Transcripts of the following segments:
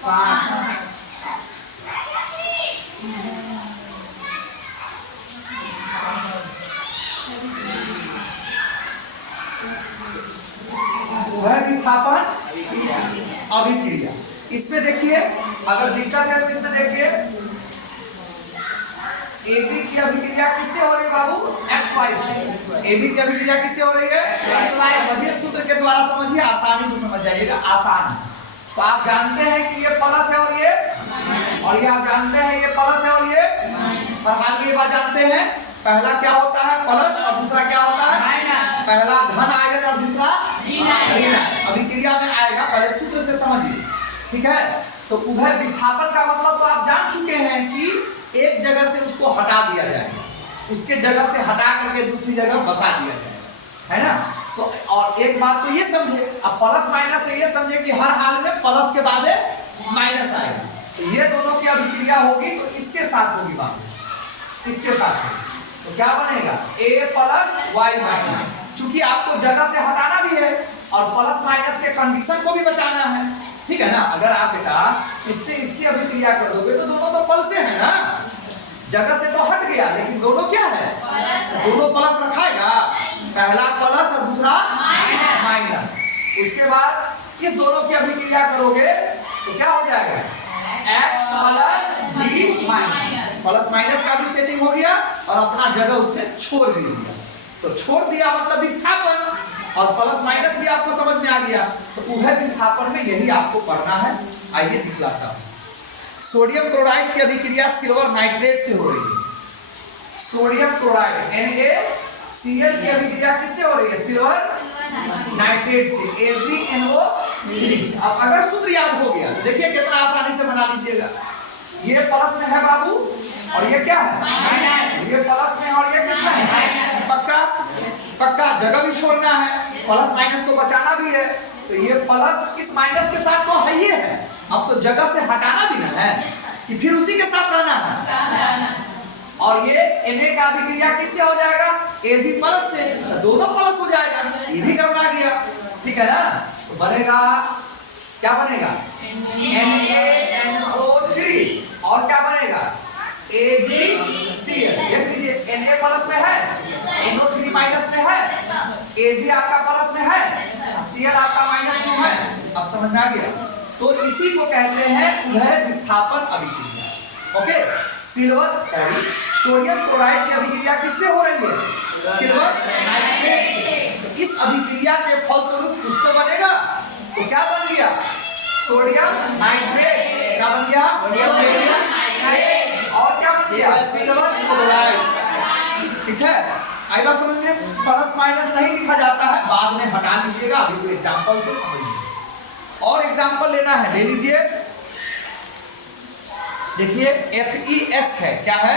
उभय विस्थापन अभिक्रिया। इसमें देखिए अगर दिक्कत है तो इसमें देखिए AB की अभिक्रिया किससे हो रही है बाबू? XY से। AB की अभिक्रिया किससे हो रही है? समझिए, सूत्र के द्वारा समझिए, आसानी से समझ जाइएगा, आसान। तो आप जानते हैं कि ये प्लस है और ये आप जानते हैं ये प्लस है और ये और हाल ये बात जानते हैं, पहला क्या होता है प्लस और दूसरा क्या होता है? पहला धन आयन और दूसरा ऋण। अभिक्रिया में आएगा, पहले सूत्र से समझिए, ठीक है। तो उभय विस्थापन का मतलब तो आप जान चुके हैं कि एक जगह से उसको हटा दिया जाएगा, उसके जगह से हटा करके दूसरी जगह बसा दिया जाएगा, है ना। तो और एक बात तो ये समझे, अब प्लस माइनस से ये समझे कि हर हाल में प्लस के बाद माइनस आएगा। तो ये दोनों की अभिक्रिया होगी तो इसके साथ होगी बात, इसके साथ होगी। तो क्या बनेगा? A plus Y minus. चूंकि आपको जगह से हटाना भी है और प्लस माइनस के कंडीशन को भी बचाना है, ठीक है ना। अगर आप बेटा इससे इसकी अभिक्रिया कर दोगे तो दोनों तो प्लस है ना, जगह से तो हट गया, लेकिन दोनों क्या है? दोनों प्लस रखाएगा, पहला प्लस और दूसरा माइनस। उसके बाद इस दोनों की अभिक्रिया करोगे तो क्या हो जाएगा? X plus B minus. Plus minus का भी सेटिंग हो गया और अपना जगह उसने छोड़ भी दिया। तो छोड़ दिया मतलब विस्थापन, और प्लस माइनस भी आपको समझ में आ गया। तो उभय विस्थापन में यही आपको पढ़ना है। आइए दिखलाता हूं। सोडियम क्लोराइड की अभिक्रिया सिल्वर नाइट्रेट से हो रही है। सोडियम क्लोराइड NaCl की अभिक्रिया किससे हो रही है? सिल्वर नाइट्रेट से, AgNO3। अब अगर सूत्र याद हो गया तो देखिए कितना आसानी से बना लीजिएगा। ये प्लस में है बाबू और ये क्या है? ये प्लस में और ये किसमें है? पक्का पक्का, जगह भी छोड़ना है, प्लस माइनस को बचाना भी है। तो ये प्लस इस माइनस के साथ तो है ही है, अब तो जगह से हटाना भी ना है कि फिर उसी के साथ रहना है। और ये Na का अभिक्रिया किससे हो जाएगा? Ag प्लस से, दोनों प्लस हो जाएगा, ये भी करना गया, ठीक है ना। तो बनेगा क्या बनेगा? NaNO3 और क्या बनेगा? AgCl। देख लीजिए Na प्लस में है, NO3 माइनस में है, Ag आपका प्लस में है, Cl आपका माइनस में है। अब समझ में आ गया। तो इसी को कहते हैं उभय विस्थापन अभिक्रिया। ओके, सोडियम क्लोराइड की अभिक्रिया किससे हो रही है? सिल्वर नाइट्रेट से। तो इस अभिक्रिया के फलस्वरूप कुछ तो बनेगा। तो क्या बन गया? Sodium nitrate. क्या बन गया? Sodium nitrate. और क्या बन गया? Silver chloride. ठीक है, आई बात समझ में? प्लस माइनस नहीं लिखा जाता है, बाद में हटा लीजिएगा। अभी तो एग्जांपल से समझिए। और एग्जांपल लेना है, ले लीजिए। देखिए FeS है, क्या है?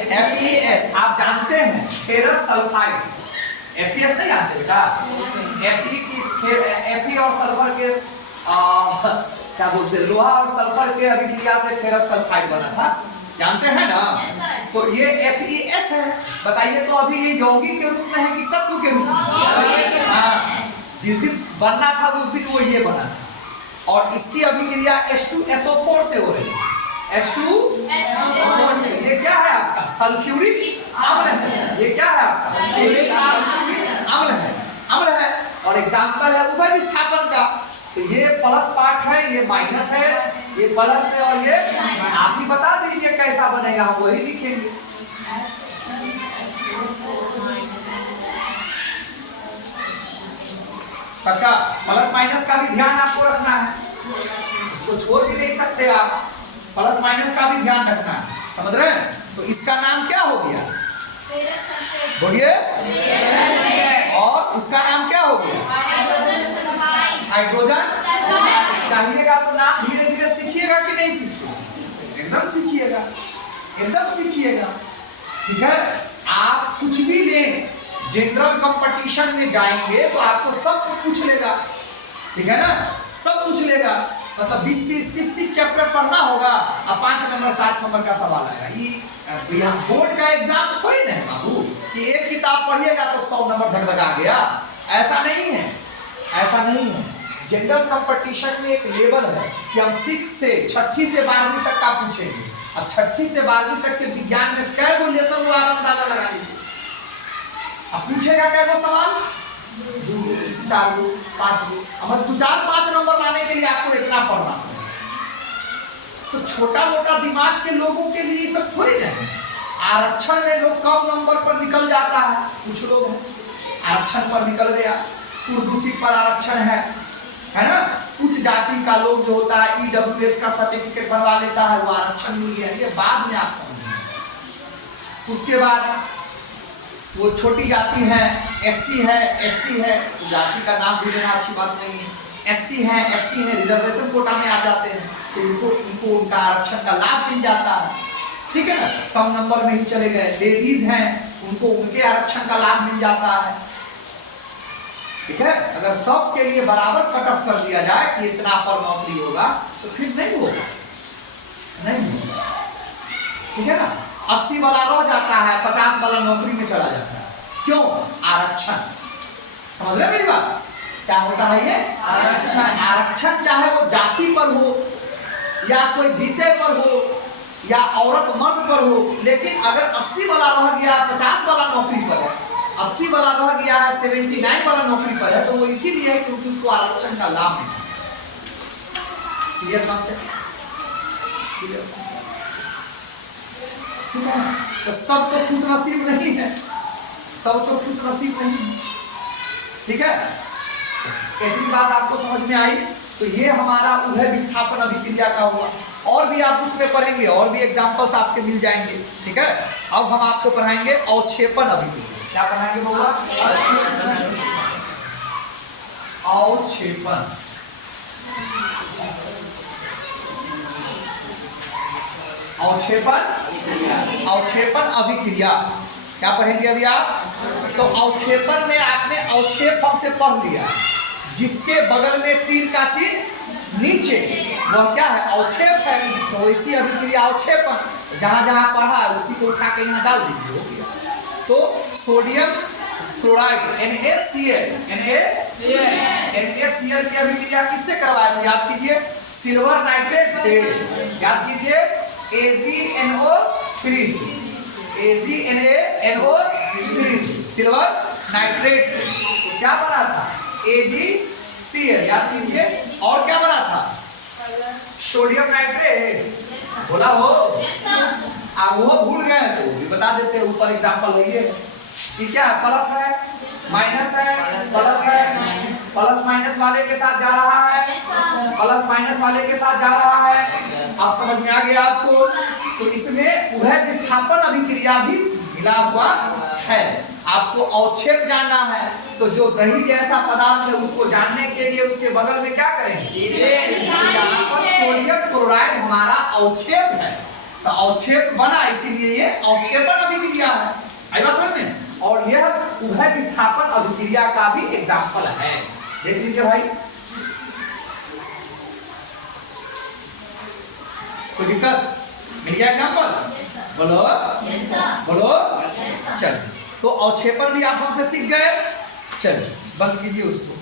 FeS आप जानते हैं, फेरस सल्फाइड। FeS नहीं जानते बेटा? Fe और सल्फर के क्या बोलते हैं, लोहा और सल्फर के अभिक्रिया से फेरस सल्फाइड बना था, जानते हैं ना। तो ये FeS है। बताइए तो अभी ये यौगिक के रूप में है कि तत्व के रूप में? हाँ, जिस दिन बनना था उस दिन वो ये बना था। और इसकी अभिक्रिया H2SO4 से हो रही है। H2SO4, ये क्या है आपका? सल्फ्यूरिक अम्ल है। ये क्या है आपका? सल्फ्यूरिक अम्ल है, अम्ल है। और एग्जांपल है उभय विस्थापन का। तो ये प्लस पार्ट है, ये माइनस है, ये प्लस है और ये आप ही बता दीजिए कैसा बनेगा, हम वही लिखेंगे। पक्का, प्लस माइनस का भी ध्यान आपको रखना है, उसको छोड़ भी नहीं सकते आप। प्लस माइनस का भी ध्यान रखना है, समझ रहे हैं? तो इसका नाम क्या हो गया? बोलिए। और उसका नाम क्या हो गया? हाइड्रोजन। चाहिएगा तो नाम धीरे धीरे सीखिएगा कि नहीं सीखिएगा? एकदम सीखिएगा, एकदम सीखिएगा, ठीक है। आप कुछ भी लें, जनरल कंपटीशन में जाएंगे तो आपको सब पूछ लेगा, ठीक है ना, सब पूछ लेगा। मतलब 20-30 चैप्टर पढ़ना होगा, अब 5 नंबर 7 नंबर का सवाल आएगा। ये बोर्ड का एग्जाम थोड़ी नहीं बाबू कि एक किताब पढ़िएगा तो 100 नंबर धक आ गया। ऐसा नहीं है, ऐसा नहीं है। जनरल कंपटीशन में एक लेवल है कि हम 6 से 6ठी से 12वीं तक का पूछेंगे। अब 6ठी से 12वीं तक के विज्ञान में कै गो लेसन हुआ आप अंदाजा लगा लीजिए। अब पूछेगा कै गो सवाल, 2 4 गो 5 गो। अब 2 4 5 नंबर लाने के लिए आपको इतना पढ़ना है। तो छोटा मोटा दिमाग के लोगों के लिए सब थोड़ी नहीं। आरक्षण में लोग कम नंबर पर निकल जाता है, कुछ लोग आरक्षण पर निकल गया, उर्दू पर आरक्षण है ना। कुछ जाति का लोग जो होता है EWS का सर्टिफिकेट बनवा लेता है, वो आरक्षण मिल गया, ये बाद में आप समझेंगे। उसके बाद वो छोटी जाति है, SC है, ST है, तो जाति का नाम भी लेना अच्छी बात नहीं है। SC है, ST है, रिजर्वेशन कोटा में आ जाते हैं, तो उनको उनका आरक्षण का लाभ मिल जाता है, ठीक है ना। कम नंबर में ही चले गए। लेडीज हैं, उनको उनके आरक्षण का लाभ मिल जाता है, ठीक है। अगर सब के लिए बराबर कट ऑफ कर दिया जाए कि इतना पर नौकरी होगा, तो फिर नहीं होगा, नहीं होगा, ठीक है ना। 80 वाला रह जाता है, 50 वाला नौकरी में चला जाता है। क्यों? आरक्षण। समझ रहे मेरी बात? क्या होता है ये आरक्षण। आरक्षण चाहे वो जाति पर हो या कोई विषय पर हो या औरत मर्द पर हो, लेकिन अगर 80 वाला रह गया 50 वाला नौकरी पर है, 80 वाला रह गया है 79 वाला नौकरी पर है, तो वो इसीलिए है क्योंकि उसको आरक्षण का लाभ मिलता है। Clear concept? क्लियर कॉन्सेप्ट, ठीक है। तो सब तो खुश नसीब नहीं है, सब तो खुश नसीब नहीं है, ठीक है। इतनी बात आपको समझ में आई? तो ये हमारा उभय विस्थापन अभिक्रिया का हुआ। और भी आप बुक में पढ़ेंगे, और भी एग्जांपल्स आपके मिल जाएंगे, ठीक है। अब हम आपको पढ़ाएंगे अवक्षेपण अभिक्रिया। क्या पढ़ाएंगे बोला? अवक्षेपण। अवक्षेपण, अवक्षेपण अभिक्रिया क्या पढ़ेंगे अभी आप? तो अवक्षेपण में आपने अवक्षेप हमसे पढ़ लिया, जिसके बगल में तीर का चिन्ह नीचे, वह क्या है? अवक्षेप है। तो इसी अभिक्रिया अवक्षेपण जहां जहां पढ़ा है उसी को उठा के यहाँ डाल दीजिए, हो गया। तो सोडियम क्लोराइड NaCl की अभिक्रिया किससे करवाएंगे? याद कीजिए, सिल्वर नाइट्रेट से। याद कीजिए AgNO3, सिल्वर नाइट्रेट से। तो क्या बना था? AgCl। याद कीजिए। और क्या बना था? Sodium nitrate. बोला हो? वो भूल गए तो भी बता देते हैं, ऊपर एग्जांपल है ये क्या है? प्लस है, माइनस है, प्लस है, प्लस माइनस वाले के साथ जा रहा है, प्लस माइनस वाले के साथ जा रहा है। आप समझ में आ गया आपको? तो इसमें उभय विस्थापन अभिक्रिया भी मिला हुआ है। आपको अवक्षेप जानना है, तो जो दही जैसा पदार्थ है उसको जानने के लिए उसके बगल में क्या करेंगे? यहाँ पर सोडियम क्लोराइड हमारा अवक्षेप है, तो अवक्षेप बना, इसीलिए ये अवक्षेपण अभिक्रिया है। आई बात समझ में? और यह उभय विस्थापन अभिक्रिया का भी एग्जाम्पल है। देख लीजिए भाई, कोई दिक्कत? मिल गया एग्जाम्पल? बोलो बोलो। चल, तो अवक्षेपण भी आप हमसे सीख गए। चलिए बंद कीजिए उसको।